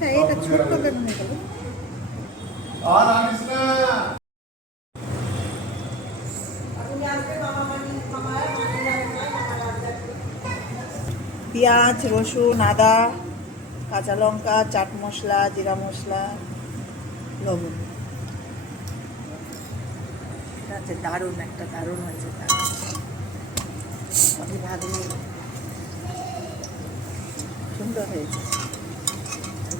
আচ্ছা এটা ছোট্ট বেগুন গেল। পেঁয়াজ, রসুন, আদা, কাঁচা লঙ্কা, চাট মশলা, জিরা মশলা, লবণ। এটা হচ্ছে দারুণ হয়েছে। সুন্দর হয়েছে,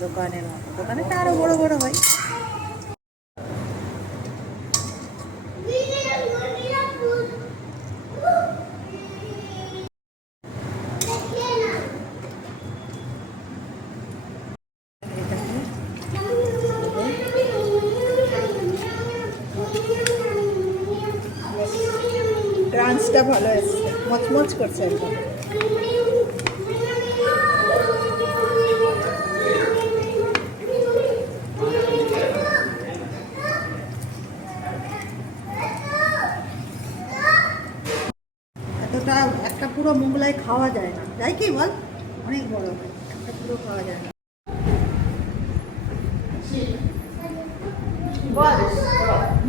দোকানের মতো। দোকানে তো আরো বড় বড় হয়। ক্রাঞ্চটা ভালো এসছে, মচমচ করছে একদম। এতটা একটা পুরো মোগলাই খাওয়া যায় না, যাই কি বল, অনেক বড় হয়, একটা পুরো খাওয়া যায় না।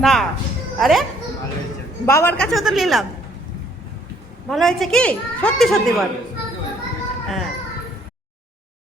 না আরে বাবার কাছেও তো নিলাম। ভালো হয়েছে কি? সত্যি সত্যি বল। হ্যাঁ